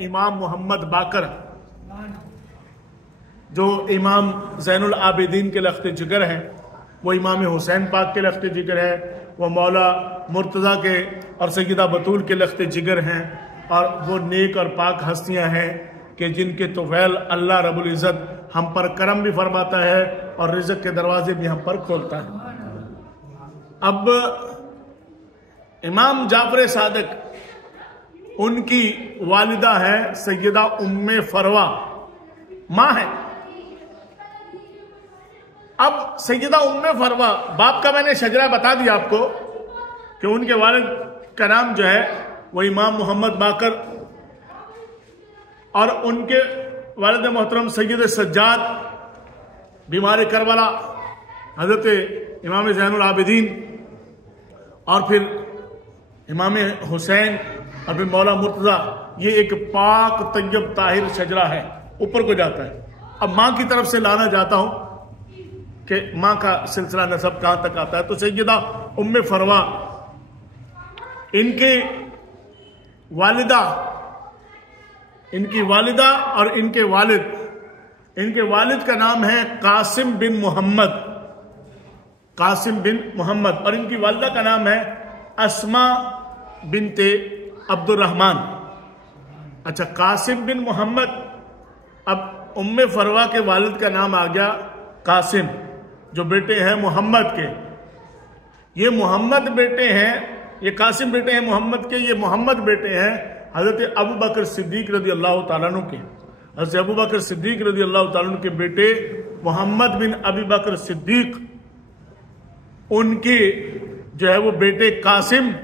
इमाम मोहम्मद बाकर जो इमाम ज़ैनुल आबिदीन के लख्त जिगर हैं, वो इमाम हुसैन पाक के लख्त जिगर है, वो मौला मुर्तज़ा के और सैयदा बतूल के लख्त जिगर हैं, और वो नेक और पाक हस्तियां हैं कि जिनके तोफ़ैल अल्लाह रब्बुल इज़्ज़त हम पर करम भी फरमाता है और रिज़्क़ के दरवाजे भी हम पर खोलता है। अब इमाम जाफर सादिक, उनकी वालिदा है सैयदा उम्मे फरवा, माँ है। अब सैयदा उम्मे फरवा, बाप का मैंने शजरा बता दिया आपको कि उनके वालिद का नाम जो है वो इमाम मोहम्मद बाकर, और उनके वालिद मोहतरम सैयद सज्जाद बीमार करबला हजरत इमाम ज़ैनुल आबिदीन, और फिर इमाम हुसैन, और फिर मौला मुर्तज़ा। ये एक पाक तय्यब ताहिर शजरा है, ऊपर को जाता है। अब माँ की तरफ से लाना चाहता हूं कि माँ का सिलसिला नसब कहां तक आता है। तो सैयदा उम्मे फरवा, इनकी वालिदा और इनके वालिद का नाम है कासिम बिन मोहम्मद, और इनकी वालिदा का नाम है अस्मा बिनते अब्दुर्रहमान। अच्छा, कासिम बिन मोहम्मद। अब उम्मे फरवा के वालिद का नाम आ गया कासिम, जो बेटे हैं मोहम्मद के। ये मोहम्मद बेटे हैं, ये कासिम बेटे हैं मोहम्मद के, ये मोहम्मद बेटे हैं हजरत अबू बकर सिद्दीक रज़ी अल्लाह तआला अन्हु के। हजरत अबू बकर सिद्दीक रज़ी अल्लाह तआला अन्हु के बेटे मोहम्मद बिन अबी बकर सिद्दीक, उनके जो है वो बेटे कासिम,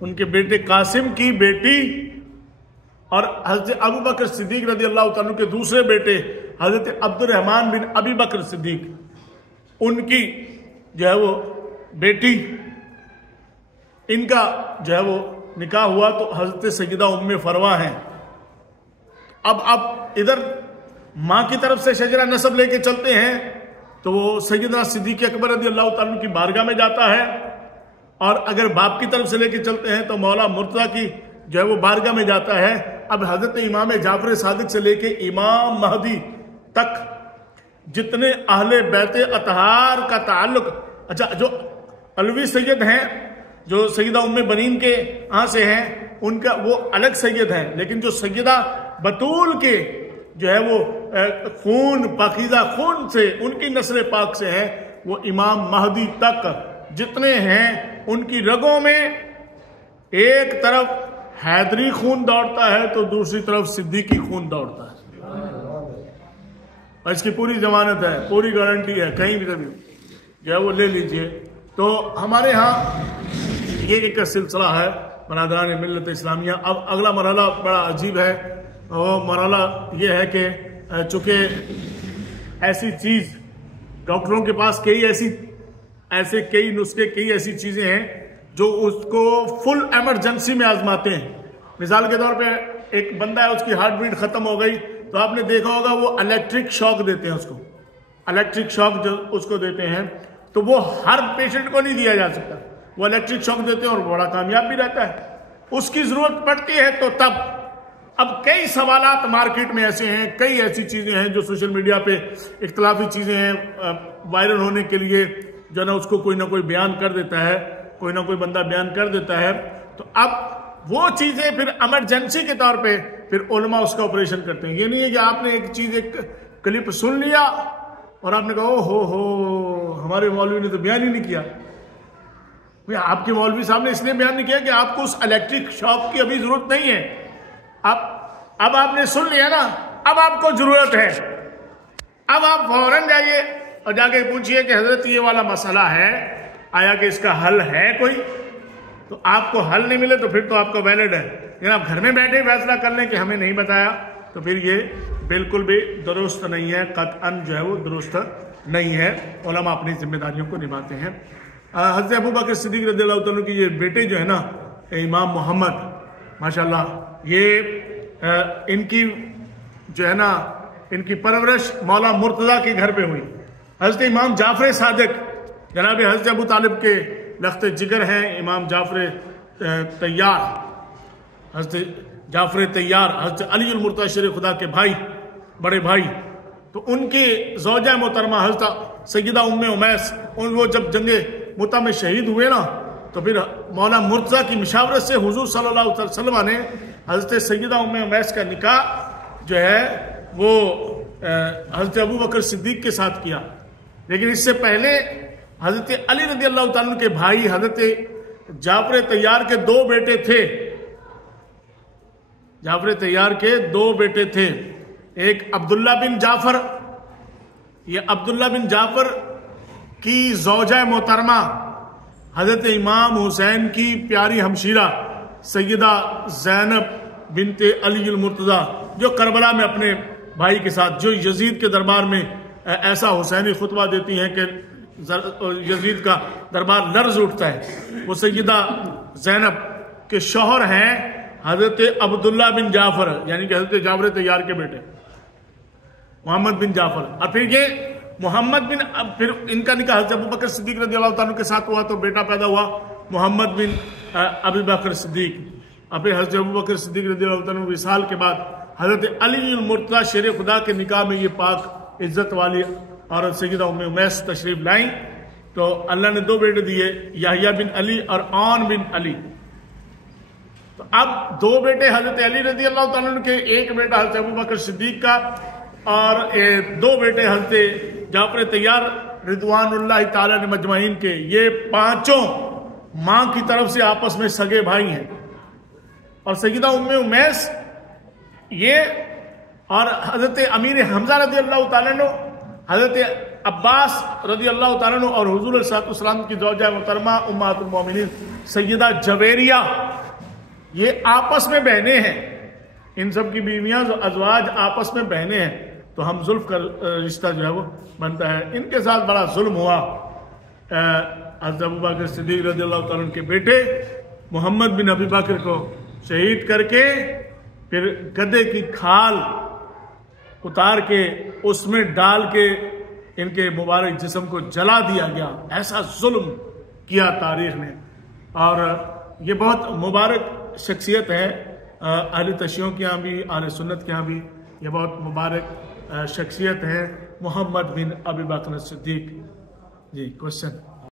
उनके बेटे कासिम की बेटी, और हजरत अबू बकर सिद्दीक रज़ी अल्लाह तआला अन्हु के दूसरे बेटे हजरत अब्दुर्रहमान बिन अबी बकर सिद्दीक, उनकी जो है वो बेटी, इनका जो है वो निकाह हुआ तो हजरत सैयदा उम्मे फरवा हैं। अब इधर माँ की तरफ से शजरा नसब लेके चलते हैं तो वो सैयदना सिद्दीक अकबर रज़ी अल्लाह तआला अन्हु की बारगाह में जाता है, और अगर बाप की तरफ से लेके चलते हैं तो मौला मुर्तज़ा की जो है वो बारगाह में जाता है। अब हजरत इमाम जाफर सादिक से लेके इमाम महदी तक जितने अहले बैत अतहार का ताल्लुक, अच्छा जो अलवी सैयद हैं, जो सैयदा उम्मे बनीन के यहाँ से हैं, उनका वो अलग सैयद हैं, लेकिन जो सैयदा बतूल के जो है वो खून पाकीज़ा खून से, उनकी नस्ल पाक से हैं, वो इमाम महदी तक जितने हैं, उनकी रगों में एक तरफ हैदरी खून दौड़ता है तो दूसरी तरफ सिद्दीकी खून दौड़ता है, और इसकी पूरी जमानत है, पूरी गारंटी है, कहीं भी कभी जो है वो ले लीजिए। तो हमारे यहाँ ये एक सिलसिला है बरादरान मिल्लत इस्लामिया। अब अगला मरहला बड़ा अजीब है, और मरहला ये है कि चूंकि ऐसी चीज डॉक्टरों के पास ऐसे कई नुस्खे, कई ऐसी चीजें हैं जो उसको फुल इमरजेंसी में आजमाते हैं। मिसाल के तौर पे एक बंदा है, उसकी हार्ट बीट खत्म हो गई तो आपने देखा होगा वो इलेक्ट्रिक शॉक देते हैं उसको, इलेक्ट्रिक शॉक जो उसको देते हैं, तो वो हर पेशेंट को नहीं दिया जा सकता। वो इलेक्ट्रिक शॉक देते हैं और बड़ा कामयाब भी रहता है। उसकी जरूरत पड़ती है तो तब। अब कई सवालात मार्केट में ऐसे हैं, कई ऐसी चीजें हैं जो सोशल मीडिया पे इख्तलाफी चीजें हैं, वायरल होने के लिए जो ना उसको कोई ना कोई बयान कर देता है, कोई ना कोई बंदा बयान कर देता है। तो अब वो चीजें फिर इमरजेंसी के तौर पे फिर उलमा उसका ऑपरेशन करते हैं। ये नहीं है कि आपने एक चीज, एक क्लिप सुन लिया और आपने कहा ओ हमारे मौलवी ने तो बयान ही नहीं किया। भाई आपके मौलवी साहब ने इसलिए बयान नहीं किया कि आपको उस इलेक्ट्रिक शॉक की अभी जरूरत नहीं है। अब आपने सुन लिया ना, अब आपको जरूरत है, अब आप फौरन जाइए और जाके पूछिए कि हजरत ये वाला मसला है, आया कि इसका हल है कोई। तो आपको हल नहीं मिले तो फिर तो आपका वैलिड है, लेकिन आप घर में बैठे फैसला कर लें कि हमें नहीं बताया, तो फिर ये बिल्कुल भी दुरुस्त नहीं है, कतअन जो है वो दुरुस्त नहीं है। उलमा अपनी जिम्मेदारियों को निभाते हैं। हज़रत अबू बकर सिद्दीक रज़ियल्लाहु तआला अन्हु की ये बेटे जो है ना इमाम मोहम्मद, माशाल्लाह, ये इनकी जो है ना इनकी परवरिश मौला मुर्तज़ा के घर पे हुई। हज़रत इमाम जाफर सादिक जनाब हज़रत अबू तालिब के लख्त जिगर हैं, इमाम जाफर तैयार, हज़रत जाफर तैयार हज़रत अली मुर्तज़ा शेर खुदा के भाई, बड़े भाई, तो उनके ज़ौजा मोहतरमा हज़रत सैयदा उम्मे उमैस, वो जब जंगे मुता में शहीद हुए ना, तो फिर मौला मुर्तज़ा की मशावरत से हुजूर सल्लल्लाहु अलैहि वसल्लम ने हज़रत सैयदा उम्मे उमैस का निकाह जो है वो हज़रत अबू बकर सिद्दीक के साथ किया। लेकिन इससे पहले हज़रत अली रज़ी अल्लाह तआला अन्हु के भाई हज़रत जाफर तैयार के दो बेटे थे। जाफर तैयार के दो बेटे थे, एक अब्दुल्ला बिन जाफर, ये अब्दुल्ला बिन जाफर की ज़ौजा मोहतरमा हज़रत इमाम हुसैन की प्यारी हमशीरा सैयदा ज़ैनब बिनते अली मुर्तज़ा, जो करबला में अपने भाई के साथ, जो यजीद के दरबार में ऐसा हुसैनी खुतबा देती हैं कि यजीद का दरबार लर्ज उठता है, वो सैयदा ज़ैनब के शौहर हैं हज़रत अब्दुल्ला बिन जाफर, यानी कि हज़रत जाफर तैयार के बेटे मोहम्मद बिन जाफर। और फिर ये मोहम्मद बिन, फिर इनका निकाह हज़रत अबू बकर सिद्दीक रज़ी अल्लाह तआला के साथ हुआ, तो बेटा पैदा हुआ मोहम्मद बिन अबी बकर सिद्दीक। और फिर हज़रत अबू बकर सिद्दीक रज़ी अल्लाह तआला विसाल के बाद हज़रत अली मुर्तज़ा शेर खुदा के निकाह में ये पाक इज्जत वाली और सैयदा उम्मे उमैस तशरीफ लाई। तो अल्लाह ने दो बेटे दिए, याहिया बिन अली और आन बिन अली। तो अब दो बेटे हज़रत अली रज़ी अल्लाह तआला अन्हु के, एक बेटा हज़रत अबू बकर सिद्दीक का और दो बेटे हज़रत जाफर तैयार रिदवानुल्लाह ताला मजमाइन के। ये पांचों मां की तरफ से आपस में सगे भाई हैं। और सैयदा उम्मे उमैस ये और हज़रत अमीर हमजा रज़ी अल्लाह तआला अन्हु, हज़रत अब्बास रज़ी अल्लाह तआला अन्हु और हुज़ूर सल्लल्लाहु की ज़ौजा मोहतरमा उम्महातुल मोमिनीन सैयदा जवेरिया, ये आपस में बहनें हैं। इन सब की बीवियां अज़वाज आपस में बहनें हैं, तो हम जुल्फ का रिश्ता जो है वो बनता है। इनके साथ बड़ा जुल्म हुआ। हज़रत अबू बकर सिद्दीक रज़ी अल्लाह तआला के बेटे मोहम्मद बिन अबी बकर को शहीद करके फिर गधे की खाल उतार के उसमें डाल के इनके मुबारक जिस्म को जला दिया गया। ऐसा जुल्म किया तारीख ने। और ये बहुत मुबारक शख्सियत है अहले तशय्युह के यहाँ भी, अहले सुन्नत के यहाँ भी। ये बहुत मुबारक शख्सियत है मोहम्मद बिन अबी बकर सिद्दीक। जी, क्वेश्चन।